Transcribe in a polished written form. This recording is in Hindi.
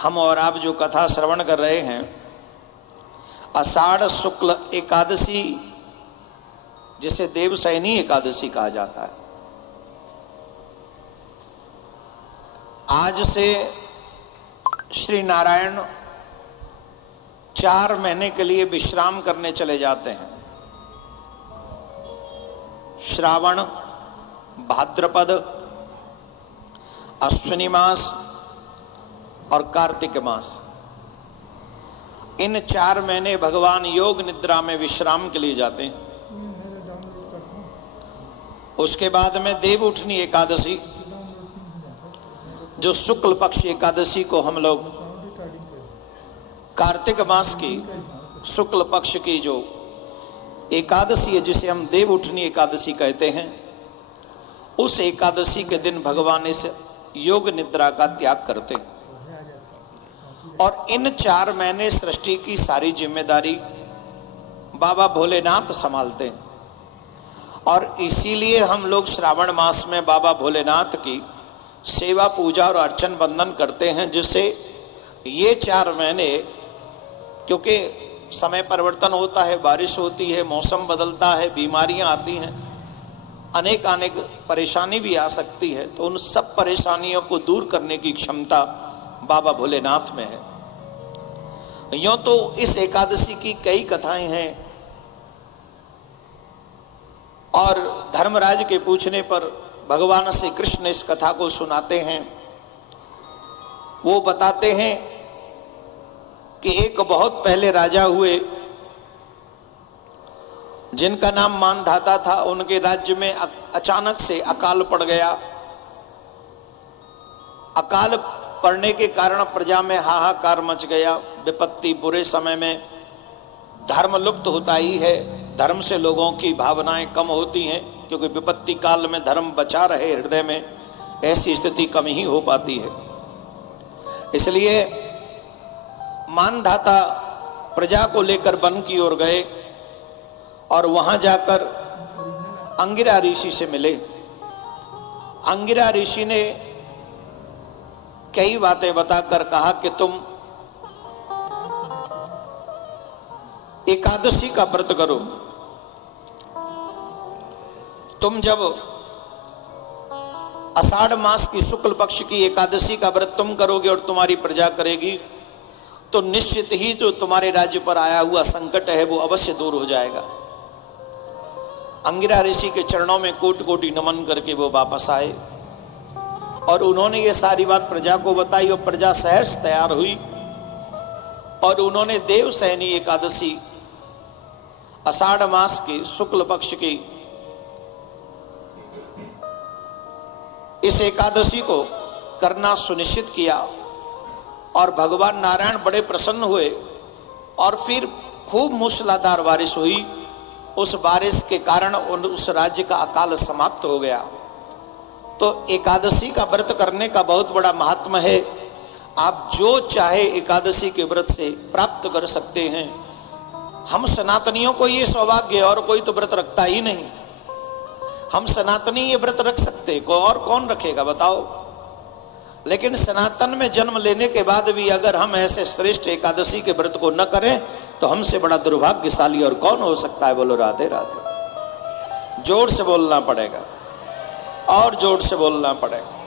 हम और आप जो कथा श्रवण कर रहे हैं, आषाढ़ शुक्ल एकादशी जिसे देवशयनी एकादशी कहा जाता है, आज से श्री नारायण 4 महीने के लिए विश्राम करने चले जाते हैं। श्रावण, भाद्रपद, अश्विनी मास और कार्तिक मास, इन 4 महीने भगवान योग निद्रा में विश्राम के लिए जाते हैं। उसके बाद में देव उठनी एकादशी, जो शुक्ल पक्ष एकादशी को हम लोग कार्तिक मास की शुक्ल पक्ष की जो एकादशी है, जिसे हम देव उठनी एकादशी कहते हैं, उस एकादशी के दिन भगवान इस योग निद्रा का त्याग करते हैं। और इन 4 महीने सृष्टि की सारी जिम्मेदारी बाबा भोलेनाथ संभालते हैं। और इसीलिए हम लोग श्रावण मास में बाबा भोलेनाथ की सेवा, पूजा और अर्चन बंदन करते हैं, जिससे ये 4 महीने, क्योंकि समय परिवर्तन होता है, बारिश होती है, मौसम बदलता है, बीमारियां आती हैं, अनेक परेशानी भी आ सकती है, तो उन सब परेशानियों को दूर करने की क्षमता बाबा भोलेनाथ में है। यूं तो इस एकादशी की कई कथाएं हैं, और धर्मराज के पूछने पर भगवान श्री कृष्ण इस कथा को सुनाते हैं। वो बताते हैं कि एक बहुत पहले राजा हुए जिनका नाम मानधाता था। उनके राज्य में अचानक से अकाल पड़ गया। अकाल पड़ने के कारण प्रजा में हाहाकार मच गया, विपत्ति। बुरे समय में धर्म लुप्त होता ही है, धर्म से लोगों की भावनाएं कम होती हैं, क्योंकि विपत्ति काल में धर्म बचा रहे हृदय में, ऐसी स्थिति कम ही हो पाती है। इसलिए मानधाता प्रजा को लेकर वन की ओर गए और वहां जाकर अंगिरा ऋषि से मिले। अंगिरा ऋषि ने कई बातें बताकर कहा कि तुम एकादशी का व्रत करो। तुम जब आषाढ़ मास की शुक्ल पक्ष की एकादशी का व्रत तुम करोगे और तुम्हारी प्रजा करेगी, तो निश्चित ही जो तुम्हारे राज्य पर आया हुआ संकट है वो अवश्य दूर हो जाएगा। अंगिरा ऋषि के चरणों में कोटि कोटि नमन करके वो वापस आए और उन्होंने ये सारी बात प्रजा को बताई, और प्रजा सहर्ष तैयार हुई और उन्होंने देवशयनी एकादशी आषाढ़ मास की शुक्ल पक्ष की इस एकादशी को करना सुनिश्चित किया। और भगवान नारायण बड़े प्रसन्न हुए और फिर खूब मूसलाधार बारिश हुई। उस बारिश के कारण उस राज्य का अकाल समाप्त हो गया। तो एकादशी का व्रत करने का बहुत बड़ा महात्म है। आप जो चाहे एकादशी के व्रत से प्राप्त कर सकते हैं। हम सनातनियों को ये सौभाग्य है, और कोई तो व्रत रखता ही नहीं। हम सनातनी ये व्रत रख सकते, को और कौन रखेगा बताओ। लेकिन सनातन में जन्म लेने के बाद भी अगर हम ऐसे श्रेष्ठ एकादशी के व्रत को न करें, तो हमसे बड़ा दुर्भाग्यशाली और कौन हो सकता है। बोलो राधे राधे। जोर से बोलना पड़ेगा, और जोर से बोलना पड़ेगा।